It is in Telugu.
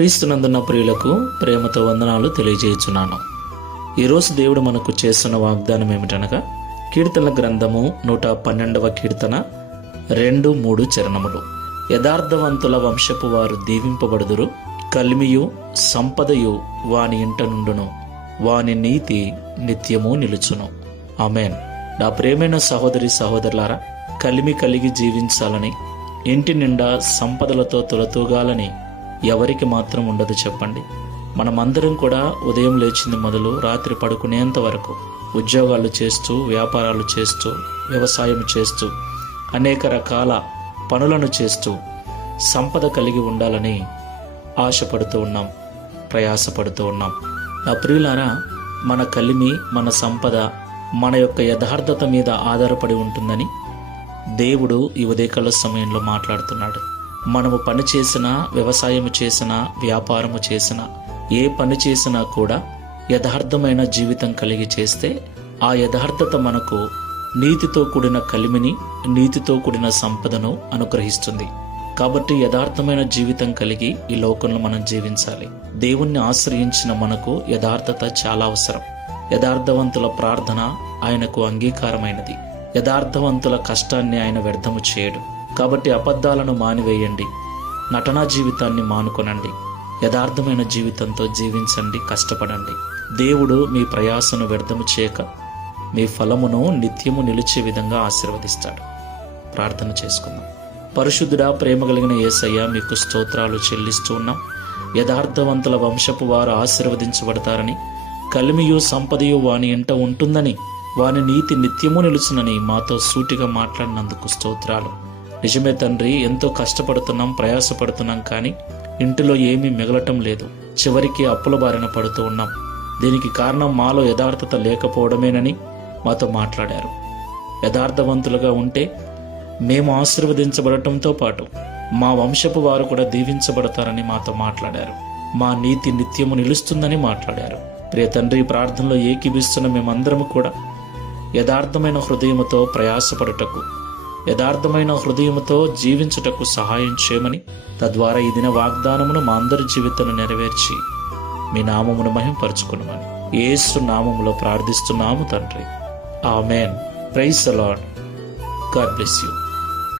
క్రీస్తునందున్న ప్రియులకు ప్రేమతో వందనాలు తెలియజేయుచున్నాను. ఈరోజు దేవుడు మనకు చేస్తున్న వాగ్దానం ఏమిటనగా, కీర్తనల గ్రంథము 112వ కీర్తన 2-3 చరణములు. యథార్థవంతుల వంశపు వారు దీవింపబడుదురు, కలిమియు సంపదయు వాని ఇంట నుండును, వాని నీతి నిత్యము నిలుచును. ఆమేన్. నా ప్రేమైన సహోదరి సహోదరులారా, కలిమి కలిగి జీవించాలని, ఇంటి నిండా సంపదలతో తులతూగాలని ఎవరికి మాత్రం ఉండదు చెప్పండి. మనమందరం కూడా ఉదయం లేచింది మొదలు రాత్రి పడుకునేంత వరకు ఉద్యోగాలు చేస్తూ, వ్యాపారాలు చేస్తూ, వ్యవసాయం చేస్తూ, అనేక రకాల పనులను చేస్తూ సంపద కలిగి ఉండాలని ఆశపడుతూ ఉన్నాం, ప్రయాసపడుతూ ఉన్నాం. నా ప్రియులారా, మన కలిమి, మన సంపద మన యొక్క యథార్థత మీద ఆధారపడి ఉంటుందని దేవుడు ఈ ఉదయకాల సమయంలో మాట్లాడుతున్నాడు. మనము పని చేసినా, వ్యవసాయము చేసినా, వ్యాపారము చేసినా, ఏ పని చేసినా కూడా యథార్థమైన జీవితం కలిగి చేస్తే ఆ యథార్థత మనకు నీతితో కూడిన కలిమిని, నీతితో కూడిన సంపదను అనుగ్రహిస్తుంది. కాబట్టి యథార్థమైన జీవితం కలిగి ఈ లోకంలో మనం జీవించాలి. దేవుణ్ణి ఆశ్రయించిన మనకు యథార్థత చాలా అవసరం. యథార్థవంతుల ప్రార్థన ఆయనకు అంగీకారమైనది. యథార్థవంతుల కష్టాన్ని ఆయన వ్యర్థము చేయడు. కాబట్టి అబద్ధాలను మానివేయండి, నటనా జీవితాన్ని మానుకొనండి, యథార్థమైన జీవితంతో జీవించండి, కష్టపడండి. దేవుడు మీ ప్రయాసను వ్యర్థము చేయక మీ ఫలమును నిత్యము నిలిచే విధంగా ఆశీర్వదిస్తాడు. ప్రార్థన చేసుకుందాం. పరిశుద్ధుడా, ప్రేమ కలిగిన యేసయ్య, మీకు స్తోత్రాలు చెల్లిస్తూ ఉన్నాం. యథార్థవంతుల వంశపు వారు ఆశీర్వదించబడతారని, కలిమియు సంపదయు వాని ఇంట ఉంటుందని, వాని నీతి నిత్యము నిలుచునని మాతో సూటిగా మాట్లాడినందుకు స్తోత్రాలు. నిజమే తండ్రి, ఎంతో కష్టపడుతున్నాం, ప్రయాసపడుతున్నాం, కానీ ఇంటిలో ఏమీ మిగలటం లేదు. చివరికి అప్పుల బారిన పడుతూ ఉన్నాం. దీనికి కారణం మాలో యథార్థత లేకపోవడమేనని మాతో మాట్లాడారు. యథార్థవంతులుగా ఉంటే మేము ఆశీర్వదించబడటంతో పాటు మా వంశపు వారు కూడా దీవించబడతారని మాతో మాట్లాడారు. మా నీతి నిత్యము నిలుస్తుందని మాట్లాడారు. ప్రియ తండ్రి, ప్రార్థనలో ఏకీభిస్తున్న మేమందరము కూడా యథార్థమైన హృదయముతో ప్రయాసపడుటకు, యథార్థమైన హృదయముతో జీవించుటకు సహాయం చేయమని, తద్వారా ఈ దిన వాగ్దానమును మా అందరి జీవితంలో నెరవేర్చి మీ నామమును మహింపరచుకునమని యేసు నామములో ప్రార్థిస్తున్నాము తండ్రి. ఆమేన్. Praise the Lord. God bless you.